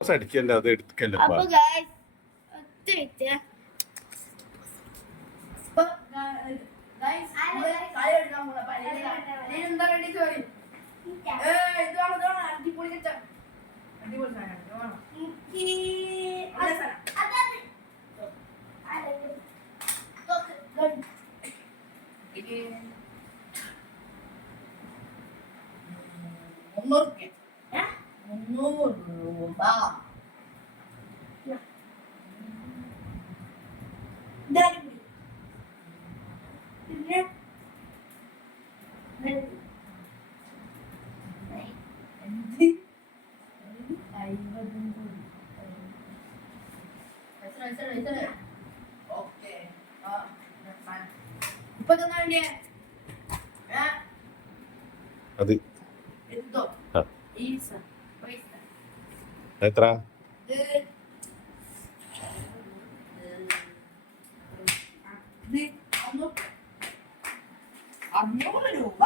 അടിക്കല്ല അത് എടുക്കല്ലപ്പാ. അപ്പൊ ഗൈസ് ഒത്തിരി അത് എത്ര? 500 രൂപ.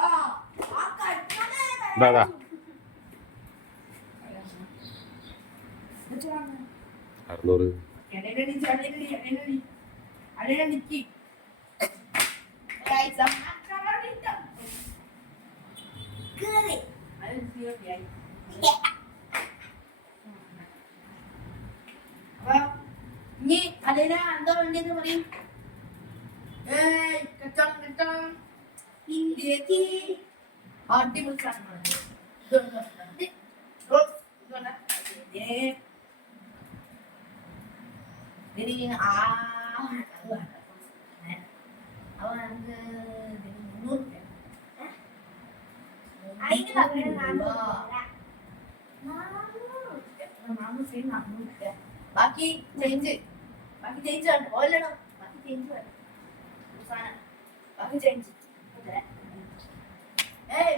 600. ഇനി അതിനാ എന്തോ ഉണ്ടെന്ന് പറയും. കച്ചവടം ഇന്ത്യക്ക് അടിപൊളി സാധനമാണ്. ബാക്കി ചേഞ്ച് ഓല്ലണം. ബാക്കി ചേഞ്ച് ബാക്കി ചേഞ്ച്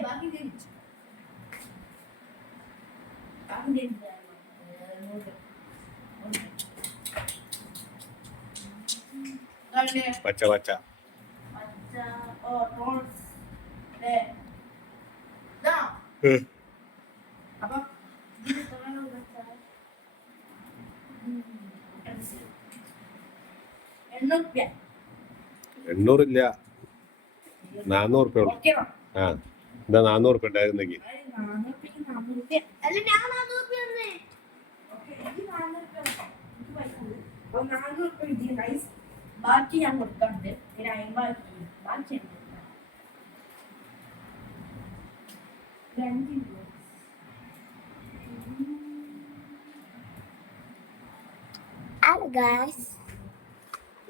ബാക്കി ചേഞ്ച് പച്ച പച്ച അപ്പൊ 800 ഇല്ല, 400 ഉള്ളു. ആ എന്താ 400 ഉണ്ടായിരുന്നെങ്കിൽ ബാക്കി ഞാൻ കൊടുക്കാറുണ്ട്. 50 ബാക്കി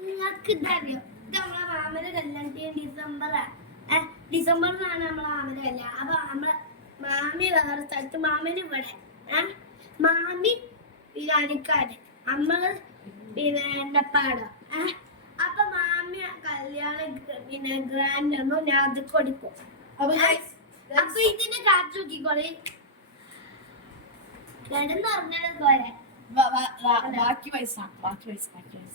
നിങ്ങൾക്ക് ഇതറിയോ? ഇത് നമ്മളെ മാമന്റെ കല്യാണത്തിന് ഡിസംബറിലാണ് നമ്മളെ മാമന്റെ കല്യാണം. അപ്പൊ നമ്മളെ മാമി വേറെ സ്ഥലത്ത്, മാമന് ഇവിടെ, മാമി വികാരിക്കാട്, നമ്മള് പിന്നെ എണ്ണപ്പാടം. അപ്പൊ മാമി കല്യാണം പിന്നെ ഗ്രാൻഡ് ആകുമ്പോ ഞാൻ അത് കൊടുക്കും. അപ്പൊ ഇതിന്റെ കാറ്റ് നോക്കിക്കോളെ, കിടന്നുറങ്ങണ പോലെ. ബാക്കി പൈസ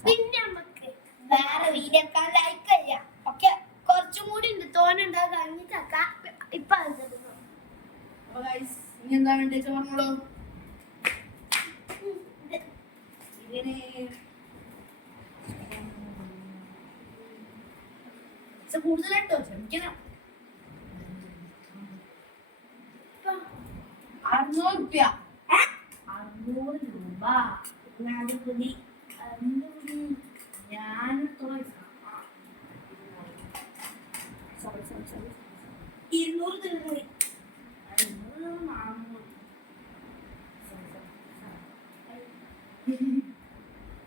പിന്നെ നമുക്ക് വേറെ വീഡിയോ ലൈക്ക് ചെയ്യാം. ഓക്കെ, കുറച്ചും കൂടി ഉണ്ട്, തോന്നുന്നുണ്ട്. കഴിഞ്ഞിട്ടക്ക ഇപ്പൊ ഇനി എന്താ വേണ്ടി ചോർന്നോളൂ. കൂടുതലായിട്ടോ ശ്രമിക്കണം. 600 രൂപ. 600 രൂപ ഞാൻ 200 തീർന്നു.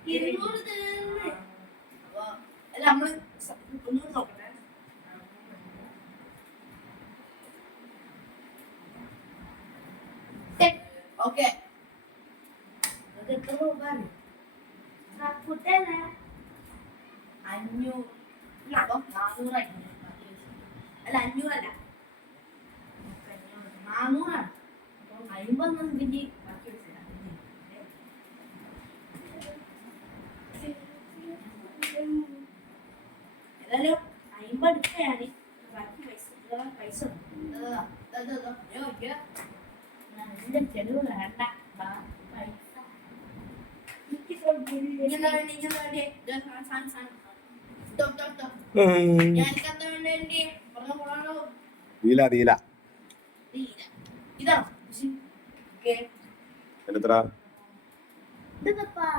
200 തീർന്ന് അല്ല നമ്മള് ഒന്നും നോക്കട്ടെ. ഓക്കെ, എത്ര രൂപ? 500. 400 അല്ല, 500 അല്ല, 400ആണ്. 50 ബാക്കി ഏതായാലും 50 എടുക്കുകയാണ്. ബാക്കി പൈസ എന്റെ ചെലവ് വേണ്ട. പൈസ നീല നീല എത്ര ഇതെന്താ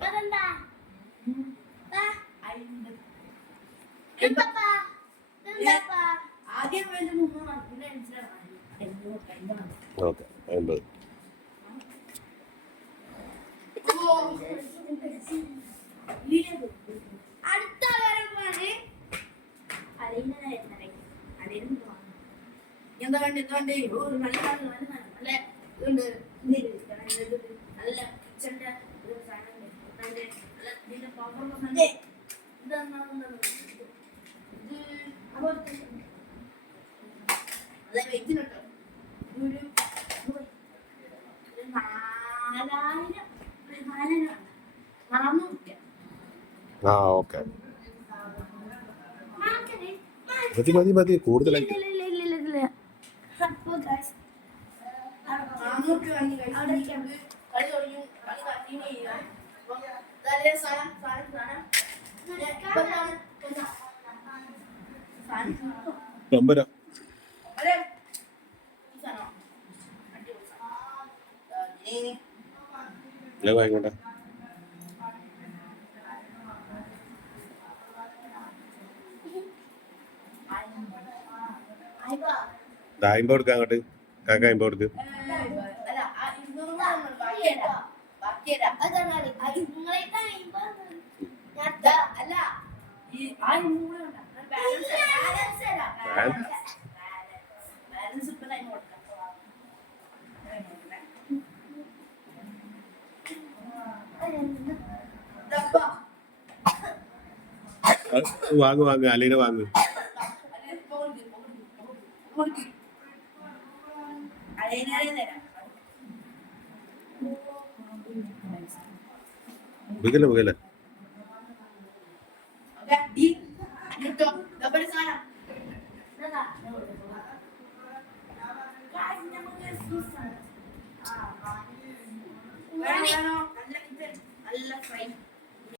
അതെന്താ എന്താപ്പാ എന്താപ്പാ ആദ്യം വേണ്ട 300 പിന്നെ ഓക്കെ 50 അടുത്ത വരവാണ് എന്താ വേണ്ട ഒരു നല്ല നല്ല ഇതുണ്ട് നല്ല കിച്ചന്റെ ഒരു സാധനം നല്ല ഇതിന്റെ പവറുള്ള സാധനം നല്ല വെജിനുണ്ടോ ഒരു 400 ആ ഓക്കെ മതി മതി മതി കൂടുതലായി അപ്പോൾ ഗൈസ് 400 വാങ്ങി കളി തുടങ്ങി കളി കണ്ടിന്യൂ ചെയ്യാം അപ്പം അതല്ലേ സാധനം നമ്പരാ അതെ ഈ സാധനം അടിപൊളി സാധനം ഞാൻ വാങ്ങിക്കോട്ടെ അമ്പത് കൊടുക്കാം അങ്ങോട്ട് കാക്ക 50 കൊടുക്ക് അല്ല ആ 200 ബാക്കിയല്ല അല്ല ഈ ആ 200 ബാലൻസ് ഇപ്പൊ തന്നെ കൊടുക്കാം വാങ്ങ് അലീന വാങ്ങ് മുഖല നല്ല ഫ്രൈ